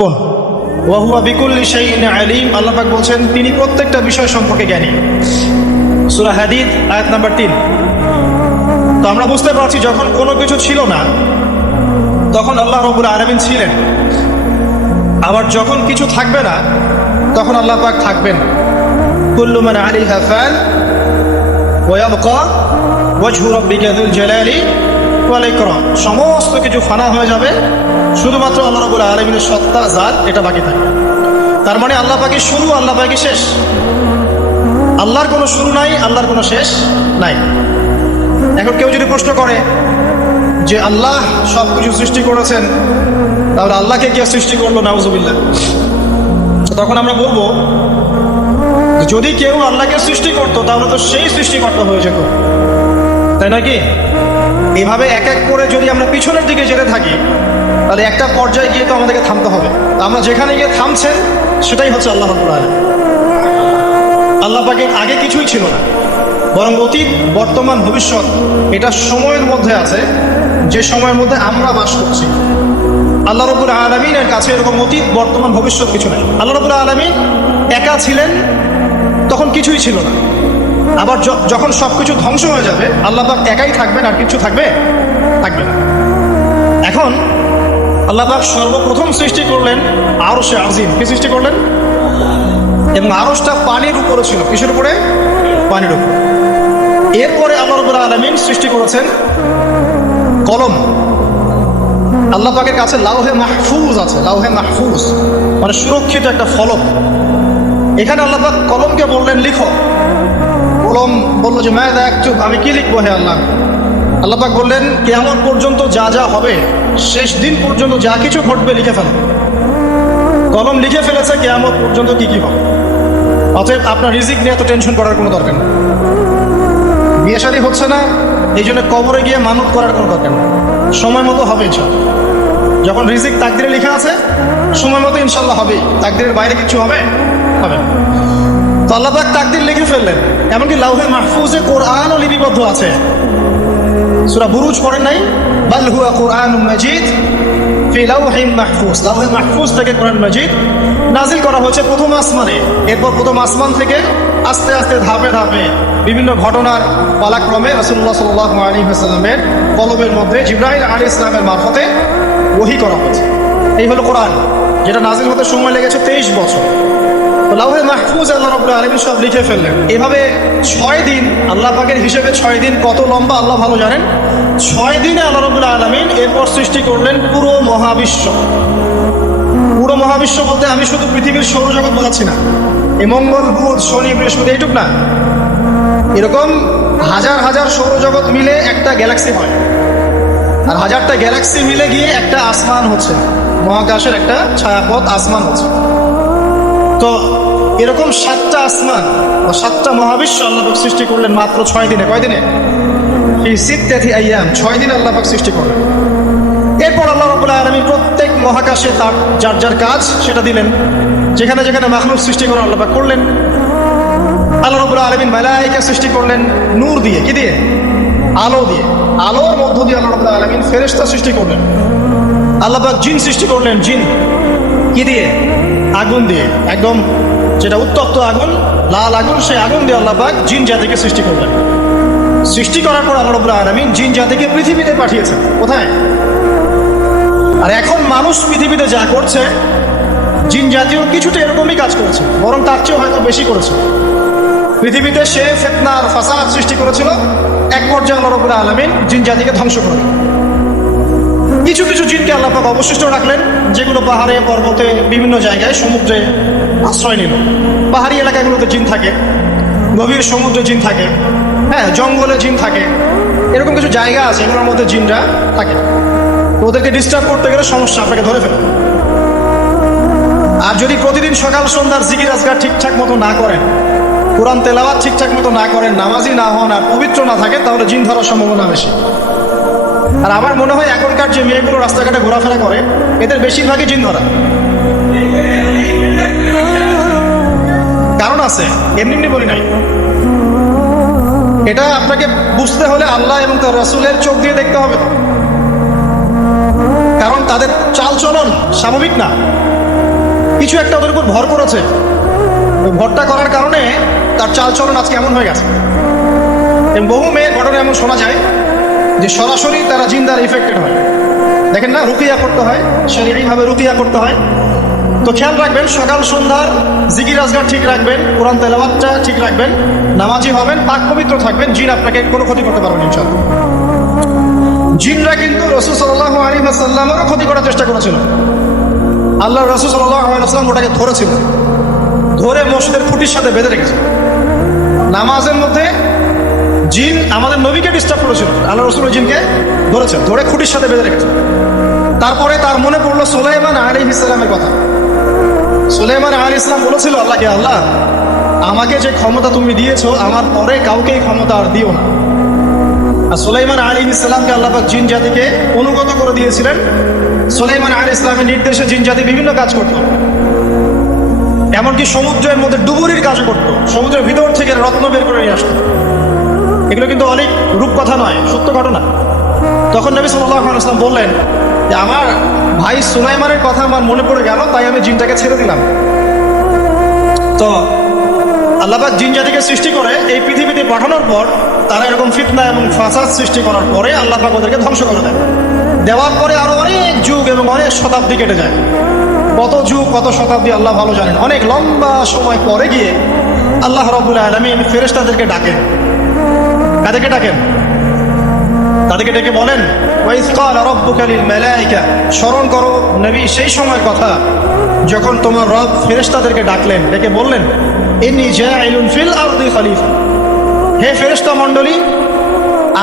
ওয়া হুয়া বিকুল্লি শাইইন আলিম। আল্লাহ পাক বলছেন তিনি প্রত্যেকটা বিষয় সম্পর্কে জ্ঞানী। সূরা হাদীদ আয়াত নাম্বার 3। তো আমরা বুঝতে পারছি যখন কোনো কিছু ছিল না তখন আল্লাহ রাব্বুল আলামিন ছিলেন, আবার যখন কিছু থাকবে না তখন আল্লাহ পাক থাকবেন। কুল্লু মান আলাইহা ফান ওয়া ইয়াবকা ওয়াজহু রাব্বিকা যুল জালালি ওয়াল ইকরাম। সমস্ত কিছু ফানা হয়ে যাবে, শুধুমাত্র আল্লাহ রাব্বুল আলামিনের সত্তা জাত এটা বাকি থাকবে। তার মানে আল্লাহ পাকের শুরু, আল্লাহ পাকের শেষ। আল্লাহর কোনো শুরু নাই, আল্লাহর কোনো শেষ নাই। এখন কেউ যদি প্রশ্ন করে যে আল্লাহ সব কিছু সৃষ্টি করেছেন, তাহলে আল্লাহকে কে সৃষ্টি করলো? নাউজুবিল্লাহ। তখন আমরা বলবো যদি কেউ আল্লাহকে সৃষ্টি করতো তাহলে তো সেই সৃষ্টিকর্তা হয়ে যেত, তাই নাকি? এভাবে এক এক করে যদি আমরা পিছনের দিকে যেতে থাকি তাহলে একটা পর্যায়ে গিয়ে তো আমাদেরকে থামতে হবে। আমরা যেখানে গিয়ে থামছেন সেটাই হচ্ছে আল্লাহ রাব্বুল আলামিন। আল্লাহ পাকের আগে কিছুই ছিল না, বরং অতীত, বর্তমান, ভবিষ্যৎ এটা সময়ের মধ্যে আছে, যে সময়ের মধ্যে আমরা বাস করছি। আল্লাহ রাব্বুল আলামিনের কাছে এরকম অতীত, বর্তমান, ভবিষ্যৎ কিছু নাই। আল্লাহ রাব্বুল আলামিন একা ছিলেন, তখন কিছুই ছিল না। আবার যখন সবকিছু ধ্বংস হয়ে যাবে আল্লাহ পাক একাই থাকবেন, আর কিছু থাকবে না। এখন আল্লাহ পাক সর্বপ্রথম সৃষ্টি করলেন আরশে আজিম। কি সৃষ্টি করলেন? এবং আরশটা পানির উপরে ছিল। কিসের উপরে? পানির উপরে। এরপরে আল্লাহ রাব্বুল আলামিন সৃষ্টি করেছেন কলম। আল্লাহ পাকের কাছে লাউহে মাহফুজ আছে। লাউহে মাহফুজ মানে সুরক্ষিত একটা ফলক। এখানে আল্লাহ পাক কলমকে বললেন লিখো। কলম বললো যে মাযা আকতুব, আমি কি লিখবো হে আল্লাহ? আল্লাহ পাক বললেন কিয়ামত পর্যন্ত যা যা হবে, শেষ দিন পর্যন্ত যা কিছু ঘটবে লিখে ফেলো। কলম লিখে ফেলেছে কিয়ামত পর্যন্ত কি কি হবে। অতএব আপনার রিজিক নিয়ে এত টেনশন করার কোনো দরকার নেই। বিয়ে শাদী হচ্ছে না, এই জন্য কবরে গিয়ে মানত করার কোনো দরকার নেই। সময় মতো হবে ইনশাল্লাহ। যখন রিজিক তাকদিরে লেখা আছে সময় মতো ইনশাল্লাহ হবেই। তাকদিরের বাইরে কিছু হবে না। তো আল্লাহ পাক তাকদির লিখে ফেললেন। এমনকি লাউহে মাহফুজে কোরআনও লিপিবদ্ধ আছে। সূরা বুরুজ পড়েন নাই? বাল হুয়া কুরআনুম মাজিদ ফি লাউহিন মাহফুজ। লাউহে মাহফুজ থেকে কোরআন মাজিদ নাজিল করা হয়েছে প্রথম আসমানে। এরপর প্রথম আসমান থেকে আস্তে আস্তে ধাপে ধাপে বিভিন্ন ঘটনার পালাক্রমে রাসূলুল্লাহ সাল্লাল্লাহু আলাইহি ওয়াসাল্লামের কলবের মধ্যে জিবরাইল আলাইহিস সালামের মারফতে ওহী করা হয়েছে। এই হলো কোরআন, যেটা নাজিল হতে সময় লেগেছে 23 বছর। লাউহে মাহফুজ আল্লাহ রাব্বুল আলামিন সব লিখে ফেললেন। এভাবে 6 দিন, আল্লাহ পাকের হিসেবে 6 দিন কত লম্বা আল্লাহ ভালো জানেন। 6 দিনে আল্লাহ রাব্বুল আলামিন এরপর সৃষ্টি করলেন পুরো মহাবিশ্ব। পুরো মহাবিশ্ব বলতে আমি শুধু পৃথিবীর সৌরজগৎ বোঝাচ্ছি না। এই মঙ্গল, বুধ, শনি, বৃহস্পতি এইটুক না, এরকম হাজার হাজার সৌরজগৎ মিলে একটা গ্যালাক্সি হয়, আর হাজারটা গ্যালাক্সি মিলে গিয়ে একটা আসমান হচ্ছে, মহাকাশের একটা ছায়াপথ আসমান হচ্ছে। তো এরকম 7টা আসমান বা 7টা মহাবিশ্ব আল্লাহ পাক সৃষ্টি করলেন মাত্র 6 দিনে। কয় দিনে? ফি সিত্তাতি আইয়াম। 6 দিনে আল্লাহ পাক সৃষ্টি করলেন। এরপর আল্লাহ রাব্বুল আলামিন প্রত্যেক মহাকাশে তার যার যার কাজ সেটা দিলেন। যেখানে যেখানে মাখলুক সৃষ্টি করা আল্লাহ পাক করলেন। আল্লাহ রাব্বুল আলামিন মালায়েকা সৃষ্টি করলেন নূর দিয়ে। কি দিয়ে? আলো দিয়ে। আলোর মধ্য দিয়ে আল্লাহ রাব্বুল আলামিন ফেরেশতা সৃষ্টি করলেন। আল্লাহ পাক জিন সৃষ্টি করলেন। জিন কি দিয়ে? আগুন দিয়ে। একদম যেটা উত্তপ্ত আগুন, লাল আগুন, সেই আগুন দিয়ে আল্লাহ পাক জিন জাতিকে সৃষ্টি করলেন। সৃষ্টি করার পর আল্লাহ রাব্বুল আলামিন জিন জাতিকে পৃথিবীতে পাঠিয়েছেন। কোথায়? আর এখন মানুষ পৃথিবীতে যা করছে, জিন জাতীয় কিছুটা এরকমই কাজ করেছে, বরং তার চেয়েও হয়তো বেশি করেছে। পৃথিবীতে সে ফিতনা আর ফাসাদ সৃষ্টি করেছিল। এক পর্যায়ে আল্লাহ রাব্বুল আলামিন জিন জাতিকে ধ্বংস করলেন। কিছু কিছু জিনকে আল্লাহ পাক অবশিষ্ট রাখলেন, যেগুলো পাহাড়ে, পর্বতে, বিভিন্ন জায়গায়, সমুদ্রে আশ্রয় নিল। পাহাড়ি এলাকাগুলোতে জিন থাকে, গভীর সমুদ্রে জিন থাকে, হ্যাঁ, জঙ্গলে জিন থাকে। এরকম কিছু জায়গা আছে এগুলোর মধ্যে জিনরা থাকে। তো ওদেরকে ডিস্টার্ব করতে গেলে সমস্যা, আপনাকে ধরে ফেলে। আর যদি প্রতিদিন সকাল সন্ধ্যার জিকির আজকার ঠিকঠাক মতো না করেন, কোরআন তেলাওয়াত ঠিকঠাক মতো না করেন, নামাজি না হন, আর পবিত্র না থাকেন, তাহলে জিন ধরার সম্ভাবনা বেশি। আর আমার মনে হয় এখনকার যে মেয়েগুলো রাস্তাঘাটে ঘোরাফেরা করে, এদের বেশিরভাগই জিন ধরা। কারণ আছে, এমনি বলি নাই। এটা আপনাকে বুঝতে হলে আল্লাহ এবং তার রাসূলের চোখ দিয়ে দেখতে হবে, কারণ তাদের চালচলন স্বাভাবিক না। কিছু একটা ওদের উপর ভর করেছে। ওই ভরটা করার কারণে তার চালচলন আজকে এমন হয়ে গেছে। এবং বহু মেয়ের ঘটনা এমন শোনা যায় যে সরাসরি তারা জিন দ্বারা ইফেক্টেড হয়। দেখেন না, রুকিয়া করতে হয়, শারীরিকভাবে রুকিয়া করতে হয়। তো খেয়াল রাখবেন, সকাল সন্ধ্যার জিকির আজগার ঠিক রাখবেন, কোরআন তেলাওয়াতটা ঠিক রাখবেন, নামাজি হবেন, পাক পবিত্র থাকবেন, জিন আপনাকে কোনো ক্ষতি করতে পারবেন ইনশাআল্লাহ। জিনরা কিন্তু রাসূল সাল্লাল্লাহু আলাইহি ওয়াসাল্লামেরও ক্ষতি করার চেষ্টা করেছিল। আল্লাহ রাসূল সাল্লাল্লাহু আলাইহি ওয়াসাল্লাম ওটাকে ধরেছিল, ধরে মসজিদের খুঁটির সাথে বেঁধে রেখেছিল। নামাজের মধ্যে জিন আমাদের নবীকে ডিস্টার্ব করেছিল, আল্লাহ রাসূল ওই জিনকে ধরেছেন, ধরে খুঁটির সাথে বেঁধে রেখেছেন। তারপরে তার মনে পড়লো সুলাইমান আলাইহিস সালামের কথা। সুলাইমান আলাইহিস সালাম বলেছিল আল্লাহকে, আল্লাহ আমাকে যে ক্ষমতা তুমি দিয়েছো, আমার পরে কাউকে এই ক্ষমতা আর দিও না। আর সুলাইমান আলাইহিস সালামকে আল্লাহ পাক জিন জাতিকে অনুগত করে দিয়েছিলেন। সুলাইমান আলাইহিস সালামের নির্দেশে জিন জাতি বিভিন্ন কাজ করত, এমনকি সমুদ্রের মধ্যে ডুবুরির কাজও করত, সমুদ্রের ভিতর থেকে রত্ন বের করে নিয়ে আসতো। এগুলো কিন্তু অনেক রূপকথা নয়, সত্য ঘটনা। তখন নবী সাল্লাল্লাহু আলাইহি ওয়াসাল্লাম বললেন যে আমার ভাই সুলাইমানের কথা আমার মনে পড়ে গেল, তাই আমি জিনটাকে ছেড়ে দিলাম। তো আল্লাহ পাক জিন জাতিকে সৃষ্টি করে এই পৃথিবীতে পাঠানোর পর তারা এরকম ফিতনা এবং ফাসাদ সৃষ্টি করার পরে আল্লাহ পাক ওদেরকে ধ্বংস করে দেয়। দেওয়ার পরে আরো অনেক যুগ এবং অনেক শতাব্দী কেটে যায়। কত যুগ কত শতাব্দী আল্লাহ ভালো জানেন। অনেক লম্বা সময় পরে গিয়ে আল্লাহ রাব্বুল আলামিন ফেরেশতাদেরকে ডাকেন। কাদেরকে ডাকেন? তাদেরকে ডেকে বলেন, ওয়াইজ ক্বালা রাব্বুকা লিল মালায়েকা, স্মরণ করো নবী সেই সময়ের কথা যখন তোমার রব ফেরেশতাদেরকে ডাকলেন, ডেকে বললেন, ইন্নী জাইলুন ফিল আরদি খলিফা, হে ফেরেশতা মণ্ডলী,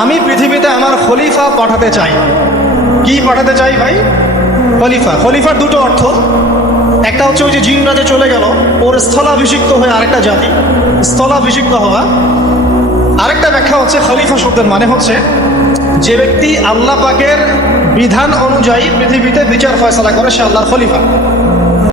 আমি পৃথিবীতে আমার খলিফা পাঠাতে চাই। কি পাঠাতে চাই ভাই? খলিফা। খলিফার দুটো অর্থ, একটা হচ্ছে ওই যে জিনরা যে চলে গেল ওর স্থলাভিষিক্ত হয়ে আরেকটা জাতি, স্থলাভিষিক্ত হওয়া। আরেকটা ব্যাখ্যা হচ্ছে খলিফা শব্দের মানে হচ্ছে যে ব্যক্তি আল্লাহ পাকের বিধান অনুযায়ী পৃথিবীতে বিচার ফয়সালা করে, সে আল্লাহর খলিফা।